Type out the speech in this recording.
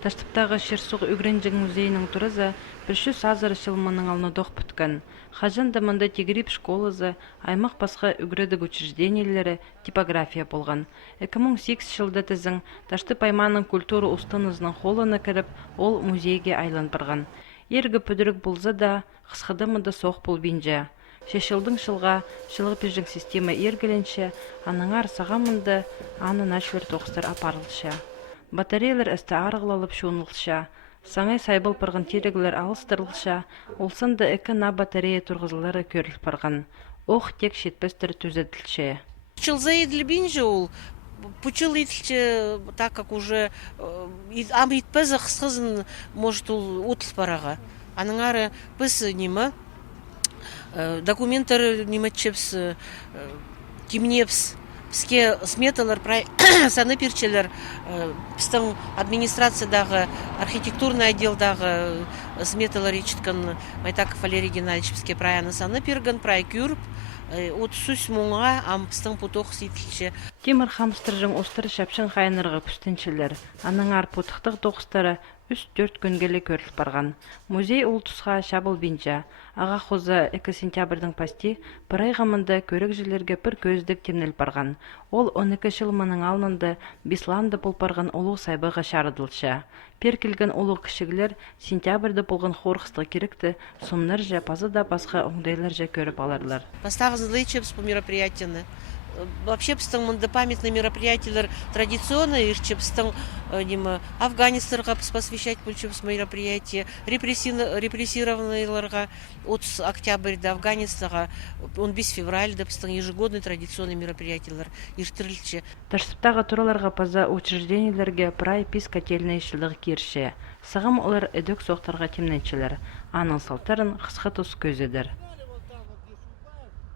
Таштыптағы Шерсуғы Үгренжің музейінің тұрызы 500 азыр шылмының алны доқ бүткін. Хажан дамында тегіріп школызы, аймақ басқа үгредік учреждениялері, типография болған. 2008 жылда тізің Ташты пайманың культуры ұстанызының холыны кіріп, ол музейге айлан барған. Ергі пүдірік болза да, қысқыдымыды соқ бұл бенже. Шешілдің шылға, шылғы пеждің система ергеленше, аныңар сағамынды аны нашлер тоқыстар апарылшы. Батареялар әсті арғылалып шуынылша, саңай сайбыл пырғын терегілер алыстырылша, олсын да на батарея тұрғызылары көріл парған. Оқ тек шетпестір түзетілше. Чылза еділбен же ол, пучыл етілші, так как уже ам етпәзі қысқызын, может, ол отыл параға. Аның ары біз немі, документтары неметчепс, кемнепс, бізге сметалар, саны перчелер, біздің администрациядағы, архитектурный отделдағы сметалар ечіткін Майтаков Валерий Геннадьевич бізге праяны саны перген, прай күріп, от сүс мұңа, ам біздің путоқ сетілші. Темір хамстыржың остыры шапшын қайынырғы пүстіншілер, аның ар путықтық тоқыстары 3-4 күнгелі көріл барған. Музей ол тұсқа шабыл бенжа. Аға қозы 2 сентябрдің пасти бірай ғамында көрік жерлерге бір көздік темнел барған. Ол 12 жылмының алынды Бисланды бұл барған олу сайбыға шарыдылша. Пер келген олу кішігілер сентябрді болған қорқысты керекті сумнар жа пазы да басқа оңдайлар жа көріп аларлар. Поставызлы чепс по мероприятияны. Вообще пстың памятный мероприятиялар традиционный, чепстың Афганистарға посвящать чепс мероприятия, репрессированныйларға 30 октябрьда Афганистанға 15 февральда пстың ежегодный традиционный мероприятиялар ештірілші. Таштыптағы тұраларға паза учреждениялерге прай пис котельный шылығы керші. Сығым олар эдік соқтарға темненчілер. Аның салтарын қысқы тұс көзедір.